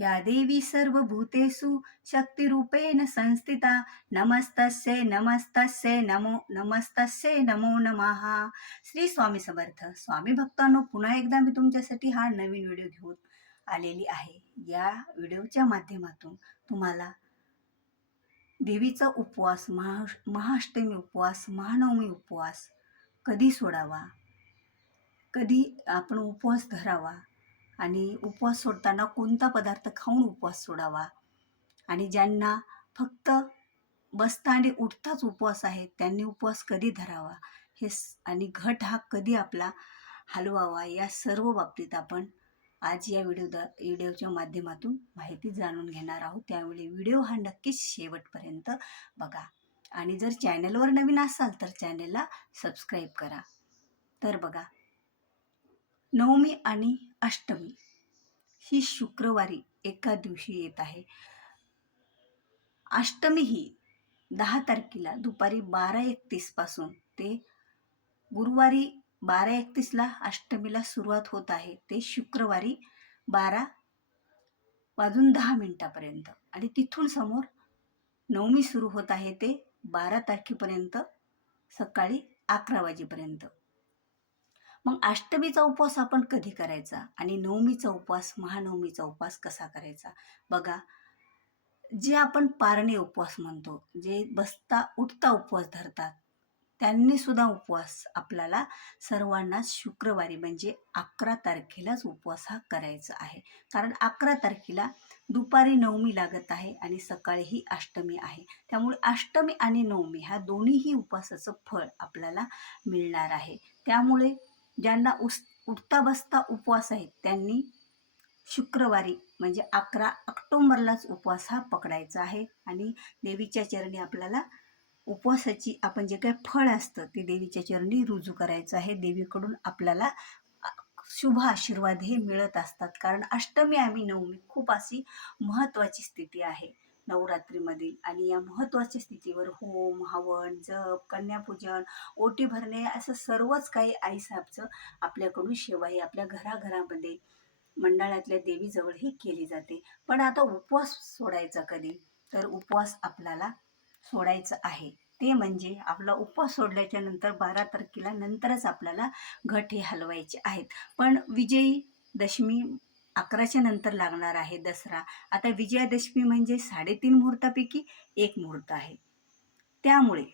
या देवी सर्वभूतेषु शक्तिरूपेण संस्थिता नमस्तस्यै नमस्तस्यै नमस्तस्यै नमो नमः. श्री स्वामी समर्थ. स्वामी भक्तांनो, पुन्हा एकदा मी तुमच्यासाठी हा नवीन व्हिडिओ घेऊन आलेली आहे. या व्हिडिओच्या माध्यमातून तुम्हाला देवीचा उपवास, महाअष्टमी उपवास, महानवमी उपवास कधी सोडावा, कधी आपण उपवास धरावा आणि उपवास सोडताना कोणता पदार्थ खाऊन उपवास सोडावा, आणि ज्यांना फक्त बसता आणि उठताच उपवास आहे त्यांनी उपवास कधी धरावा, आणि घट हा कधी आपला हलवावा, या सर्व बाबतीत आपण आज या व्हिडिओच्या माध्यमातून माहिती जाणून घेणार आहोत. त्यामुळे व्हिडिओ हा नक्कीच शेवटपर्यंत बघा, आणि जर चॅनलवर नवीन असाल तर चॅनलला सबस्क्राईब करा. तर बघा, नवमी आणि अष्टमी ही शुक्रवारी एका दिवशी येत आहे. अष्टमी ही 10 तारखेला दुपारी 12:31 पासून ते गुरुवारी 12:31ला अष्टमीला सुरुवात होत आहे. ते शुक्रवारी 12:10 आणि तिथून समोर नवमी सुरू होत आहे ते 12 तारखेपर्यंत सकाळी 11 वाजेपर्यंत. मग अष्टमीचा उपवास आपण कधी करायचा आणि नवमीचा उपवास, महानवमीचा उपवास कसा करायचा? बघा, जे आपण पारणे उपवास म्हणतो, जे बसता उठता उपवास धरतात, त्यांनी सुद्धा उपवास आपल्याला सर्वांना शुक्रवारी म्हणजे 11 तारखेलाच उपवास हा करायचा आहे. कारण 11 तारखेला दुपारी नवमी लागत आहे आणि सकाळीही अष्टमी आहे. त्यामुळे अष्टमी आणि नवमी ह्या दोन्हीही उपवासाचं फळ आपल्याला मिळणार आहे. त्यामुळे ज्यांना उठता बसता उपवास आहेत त्यांनी शुक्रवारी म्हणजे 11 ऑक्टोबरलाच उपवास हा पकडायचा आहे. आणि देवीच्या चरणी आपल्याला उपवासाची आपण जे काही फळ असतं ते देवीच्या चरणी रुजू करायचं आहे. देवीकडून आपल्याला शुभ आशीर्वाद हे मिळत असतात. कारण अष्टमी आणि नवमी खूप अशी महत्त्वाची स्थिती आहे नवरात्रीमधील, आणि या महत्त्वाच्या स्थितीवर होम, हवन, जप, कन्यापूजन, ओटी भरणे असं सर्वच काही आईसाहेबचं आपल्याकडून सेवा ही आपल्या घराघरामध्ये मंडळातल्या देवीजवळही केली जाते. पण आता उपवास सोडायचा कधी? तर उपवास आपल्याला सोडायचं आहे ते म्हणजे आपला उपवास सोडल्याच्या नंतर 12 तारखेला नंतरच आपल्याला घट हे हलवायचे आहेत. पण विजयादशमी 11च्या नंतर लागणार आहे दसरा. आता विजयादशमी म्हणजे 3.5 मुहूर्तापैकी एक मुहूर्त आहे. त्यामुळे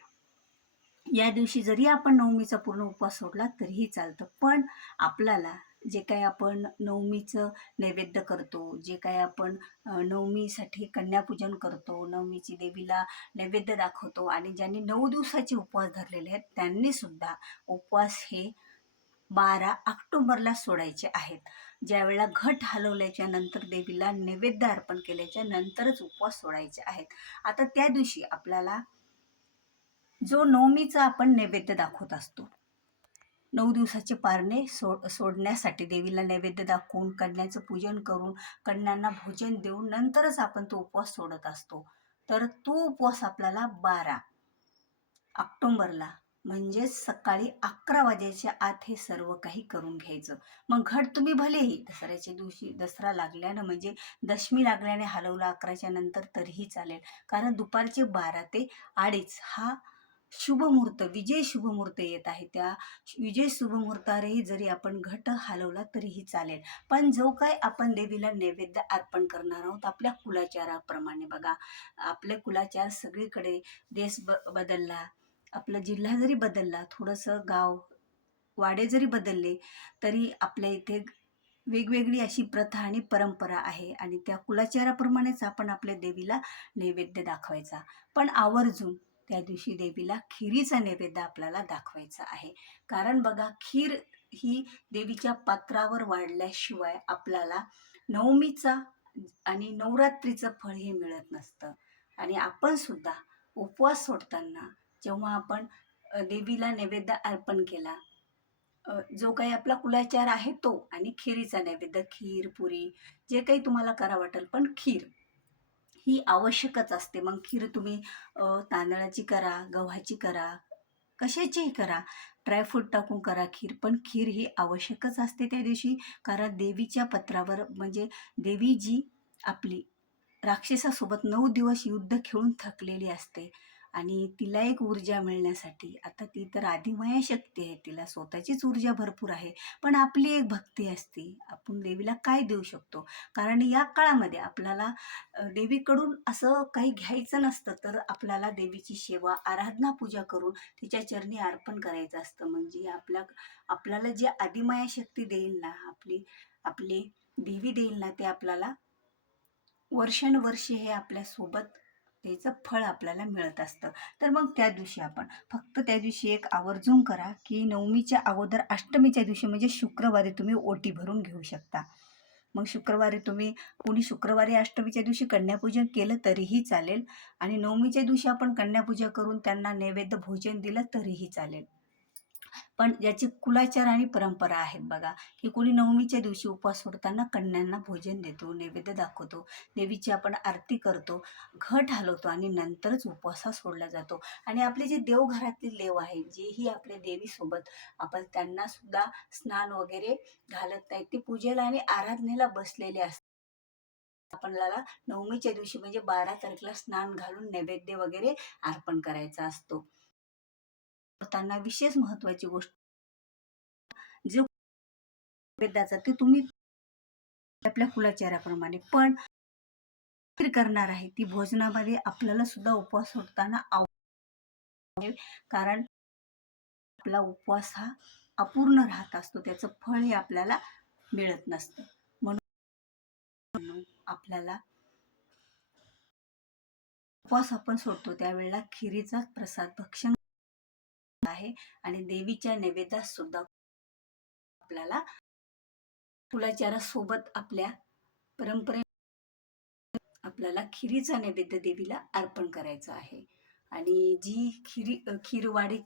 या दिवशी जरी आपण नवमीचा पूर्ण उपवास सोडला तरीही चालतं. पण आपल्याला जे काही आपण नवमीचं नैवेद्य करतो, जे काही आपण नवमीसाठी कन्यापूजन करतो, नवमीची देवीला नैवेद्य दाखवतो, आणि ज्यांनी 9 दिवसाचे उपवास धरलेले आहेत त्यांनी सुद्धा उपवास हे 12 ऑक्टोबरला सोडायचे आहेत. ज्यावेळेला घट हलवल्याच्या नंतर देवीला नैवेद्य अर्पण केल्याच्या नंतरच उपवास सोडायचे आहेत. आता त्या दिवशी आपल्याला जो नवमीचा आपण नैवेद्य दाखवत असतो, 9 दिवसाचे पारणे सोडण्यासाठी देवीला नैवेद्य दाखवून कन्याचं पूजन करून कन्यांना भोजन देऊन नंतरच आपण तो उपवास सोडत असतो. तर तो उपवास आपल्याला 12 ऑक्टोबरला म्हणजे सकाळी 11 वाजेच्या आत हे सर्व काही करून घ्यायचं. मग घट तुम्ही भलेही दसऱ्याच्या दिवशी, दसरा लागल्यानं म्हणजे दशमी लागल्याने हलवला 11च्या नंतर तरीही चालेल. कारण दुपारचे 12 ते 2:30 हा शुभमुहूर्त, विजय शुभमुहूर्त येत आहे. त्या विजय शुभमुहूर्तावरही जरी आपण घट हलवला तरीही चालेल. पण जो काय आपण देवीला नैवेद्य अर्पण करणार आहोत आपल्या कुलाचाराप्रमाणे, बघा, आपले कुलाचार सगळीकडे, देश बदलला, आपला जिल्हा जरी बदलला, थोडंसं गाव वाडे जरी बदलले तरी आपल्या इथे वेगवेगळी अशी प्रथा आणि परंपरा आहे, आणि त्या कुलाचाराप्रमाणेच आपण आपल्या देवीला नैवेद्य दाखवायचा. पण आवर्जून त्या दिवशी देवीला खिरीचा नैवेद्य आपल्याला दाखवायचा आहे. कारण बघा, खीर ही देवीच्या पात्रावर वाढल्याशिवाय आपल्याला नवमीचा आणि नवरात्रीचं फळ हे मिळत नसतं. आणि आपण सुद्धा उपवास सोडताना जेव्हा आपण देवीला नैवेद्य अर्पण केला, जो काही आपला कुलाचार आहे तो, आणि खिरीचा नैवेद्य, खीर, पुरी, जे काही तुम्हाला करा वाटेल, पण खीर ही आवश्यकच असते. मग खीर तुम्ही तांदळाची करा, गव्हाची करा, कशाचीही करा, ड्रायफ्रूट टाकून करा खीर, पण खीर ही आवश्यकच असते त्या दिवशी. कारण देवीच्या पत्रावर म्हणजे देवी जी आपली राक्षसासोबत 9 दिवस युद्ध खेळून थकलेली असते आणि तिला एक ऊर्जा मिळण्यासाठी, आता ती तर आदिमाया शक्ती आहे, तिला स्वतःचीच ऊर्जा भरपूर आहे, पण आपली एक भक्ती असते. आपण देवीला काय देऊ शकतो? कारण या काळामध्ये आपल्याला देवीकडून असं काही घ्यायचं नसतं, तर आपल्याला देवीची सेवा, आराधना, पूजा करून तिच्या चरणी अर्पण करायचं असतं. म्हणजे आपल्याला जे आदिमाया शक्ती देईल ना, आपली देवी देईल ना, ते आपल्याला वर्षानुवर्षे हे आपल्यासोबत त्याचं फळ आपल्याला मिळत असतं. तर मग त्या दिवशी आपण फक्त त्या दिवशी एक आवर्जून करा, की नवमीच्या अगोदर अष्टमीच्या दिवशी म्हणजे शुक्रवारी तुम्ही ओटी भरून घेऊ शकता. मग शुक्रवारी तुम्ही कोणी शुक्रवारी अष्टमीच्या दिवशी कन्यापूजन केलं तरीही चालेल आणि नवमीच्या दिवशी आपण कन्यापूजा करून त्यांना नैवेद्य भोजन दिलं तरीही चालेल. पण ज्याची कुलाचार आणि परंपरा आहेत बघा, की कोणी नवमीच्या दिवशी उपवास सोडताना कन्यांना भोजन देतो, नैवेद्य दाखवतो, देवीची आपण आरती करतो, घट हलवतो आणि नंतरच उपवास सोडला जातो. आणि आपले जे देवघरातील देव आहेत, जेही आपल्या देवीसोबत, आपण त्यांना सुद्धा स्नान वगैरे घालत नाही, ते पूजेला आणि आराधनेला बसलेले असतात. आपल्याला नवमीच्या दिवशी म्हणजे 12 तारखेला स्नान घालून नैवेद्य वगैरे अर्पण करायचा असतो. त्यांना विशेष महत्वाची गोष्ट, जे नैवेद्याचा ते तुम्ही आपल्या कुलाचाराप्रमाणे पण करणार आहे, ती भोजनामध्ये आपल्याला सुद्धा उपवास सोडताना कारण आपला उपवास हा अपूर्ण राहत असतो, त्याचं फळ हे आपल्याला मिळत नसतं. म्हणून आपल्याला उपवास आपण सोडतो त्यावेळेला खिरीचा प्रसाद भक्षण आहे आणि देवीच्या नैवेद्यात सुद्धा आपल्याला कुलाचारासोबत आपल्या परंपरे आपल्याला खिरीचा नैवेद्य देवीला अर्पण करायचा आहे. आणि जी खीरवाडी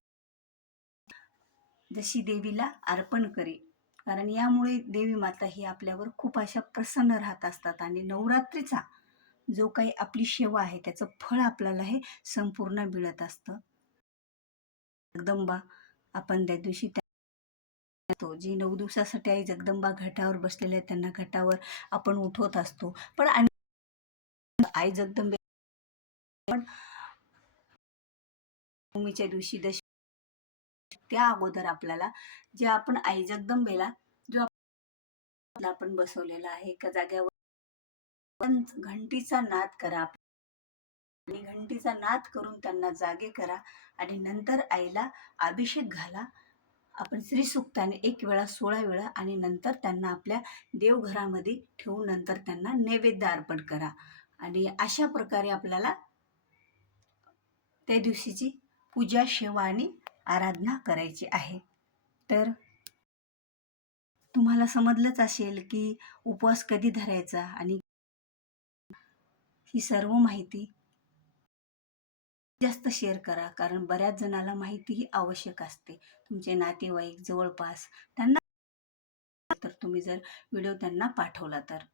जशी देवीला अर्पण करे, कारण यामुळे देवी माता ही आपल्यावर खूप अशा प्रसन्न राहत असतात आणि नवरात्रीचा जो काही आपली सेवा आहे त्याचं फळ आपल्याला हे संपूर्ण मिळत असतं. जगदंबा आपण त्या दिवशी जी 9 दिवसासाठी आई जगदंबा घटावर बसलेल्या आहेत, त्यांना घटावर आपण उठवत असतो. पण आई जगदंबे पण नवमीच्या दिवशी त्या अगोदर आपल्याला जे आपण आई जगदंबेला जो आपण बसवलेला आहे एका जागेवर, पण घंटीचा नाद करा आणि घंटीचा नाद करून त्यांना जागे करा आणि नंतर आईला अभिषेक घाला. आपण श्रीसुक्ताने 1 वेळा 16 वेळा आणि नंतर त्यांना आपल्या देवघरामध्ये ठेवून नंतर त्यांना नैवेद्य अर्पण करा. आणि अशा प्रकारे आपल्याला त्या दिवशीची पूजा, सेवा आणि आराधना करायची आहे. तर तुम्हाला समजलंच असेल की उपवास कधी धरायचा आणि ही सर्व माहिती जास्त शेअर करा, कारण बऱ्याच जणाला माहिती ही आवश्यक असते. तुमचे नातेवाईक जवळपास त्यांना, तर तुम्ही जर व्हिडिओ त्यांना पाठवला तर.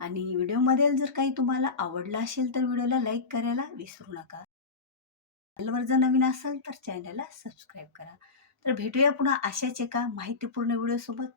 आणि व्हिडिओमध्ये जर काही तुम्हाला आवडलं असेल तर व्हिडिओला लाईक करायला विसरू नका. चॅनलवर जर नवीन असाल तर चॅनलला सबस्क्राईब करा. तर भेटूया पुन्हा अशाच एका माहितीपूर्ण व्हिडिओसोबत.